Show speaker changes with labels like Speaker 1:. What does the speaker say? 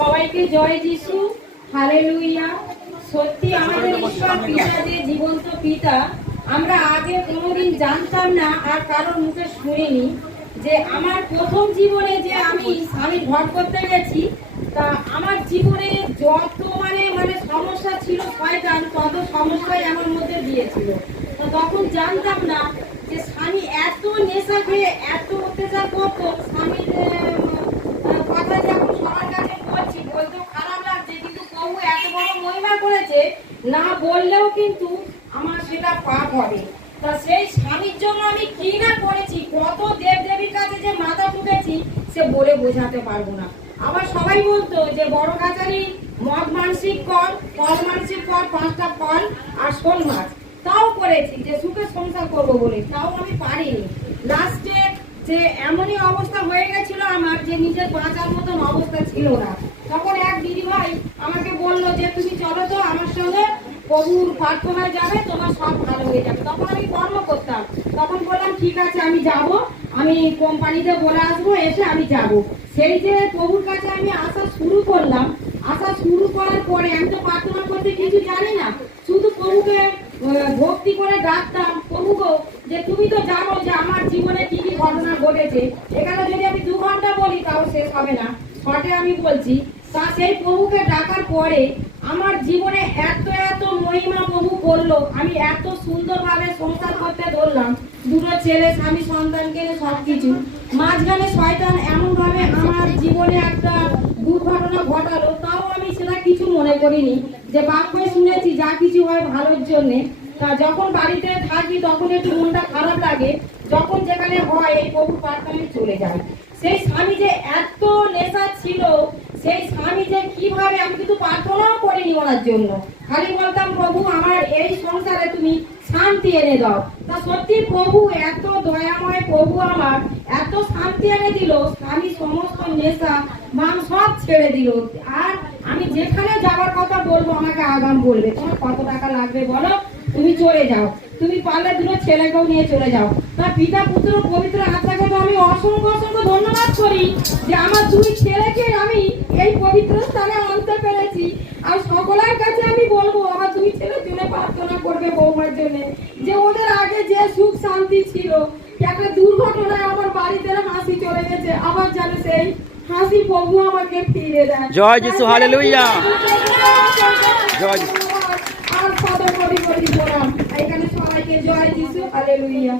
Speaker 1: সবাইকে জয় যিশু হালে লুইয়া সত্যি আমাদের ঈশ্বর পিতা যে জীবন্ত পিতা। আমরা আগে কোনোদিন জানতাম না আর কারোর মুখে শুনিনি যে আমার প্রথম জীবনে যে আমি স্বামীর ঘর করতে গেছি, তা আমার জীবনে যত মানে মানে সমস্যা ছিল শয়তান, তত সমস্যাই আমার মধ্যে দিয়েছিল। তো তখন জানতাম না যে স্বামী এত নেশা খেয়ে এত অত্যাচার করতো, স্বামীর আহ, কথা যখন সবার কাছে বলছি বলতেও খারাপ লাগছে কিন্তু প্রভু এত মহিমা করেছে, না বললেও কিন্তু আমার সেটা পাপ হবে। তা সেই স্বামীর জন্য আমি কি না করেছি, কত দেব দেবীর কাছে যে মাথা ঠুকেছি সে বলে বোঝাতে পারব না। আবার সবাই বলতো যে, বড় মদ মানসিক কর, ফল মানসিক কর, পাঁচটা ফল আর শোল মাছ। তাও করেছি যে, সুখে সংসার করব বলে। তাও আমি পারিনি। লাস্টে যে এমনই অবস্থা হয়ে গেছিল আমার, যে নিজের বাঁচার মতন অবস্থা ছিল না। যে তুমি চলো তো, আমার সঙ্গে প্রভুর প্রার্থনায় যাবে, তোমার সব ভালো হয়ে যাবে। তখন আমি কর্ম করতাম। তখন বললাম, ঠিক আছে, আমি যাব। আমি কোম্পানিতে বলে আসব, এসে আমি যাব। সেই যে প্রভুর কাছে আমি আসা শুরু করলাম, আসা শুরু করার পরে আমি তো প্রার্থনা করতে কিছু জানি না। শুধু প্রভুকে ভক্তি করে ডাকতাম, প্রভু যে তুমি তো জানো যে আমার জীবনে কি কি ঘটনা ঘটেছে। এখানে যদি আমি দু ঘণ্টা বলি, তাও শেষ হবে না। শর্টে আমি বলছি তা সেই প্রভুকে ডাকার পরে আমার জীবনে এত এত মহিমা প্রভু করল। আমি এত সুন্দরভাবে সংসার করতে ধরলাম। দুটো ছেলে, স্বামী, সন্তানকে নিয়ে সবকিছু। মাঝখানে শয়তান এমন ভাবে আমার জীবনে একটা দুর্ঘটনা ঘটালো, তাও আমি সেটা কিছু মনে করিনি। যে বাক্যে শুনেছি, যা কিছু হয় ভালোর জন্যে। তা যখন বাড়িতে থাকি, তখন একটু মনটা খারাপ লাগে। যখন যেখানে হয়, এই প্রভু প্রার্থনায় চলে যায়। সেই স্বামী যে এত নেশা ছিল সেই স্বামী যে কীভাবে, আমি কিন্তু প্রার্থনাও করিনি ওনার জন্য। খালি বলতাম, প্রভু, আমার এই সংসারে তুমি শান্তি এনে দাও। তা সত্যি প্রভু, এত দয়াময় প্রভু আমার, এত শান্তি এনে দিল, স্বামী সমস্ত নেশা মান সব ছেড়ে দিল। আর আমি যেখানে যাওয়ার কথা বলব, আমাকে আগাম বলবে। তোমার কত টাকা লাগবে বলো? তুমি চলে যাও। তুমি পারলে দুটো ছেলেকেও নিয়ে চলে যাও। তা পিতা, পুত্র, পবিত্র আত্মাকে তো আমি অসংখ্য অসংখ্য ধন্যবাদ করি যে আমার দুই ছেলেকে আমি স্থানে আনতে পেরেছি। আর সকলের কাছে আমি বলব আমার দুই ছেলের জন্য প্রার্থনা করবে বৌমার জন্য যে ওদের আগে যে সুখ শান্তি ছিল একটা দুর্ঘটনায় আমার বাড়িতে হাসি চলে গেছে আবার যেন সেই হাসি প্রভু আমাকে ফিরে দেয়।
Speaker 2: জয় যিশু, হালেলুয়া। জয়।
Speaker 1: আর কত কোটি কোটি প্রণাম। এখানে সবাইকে জয় যিশু হালেলুয়া।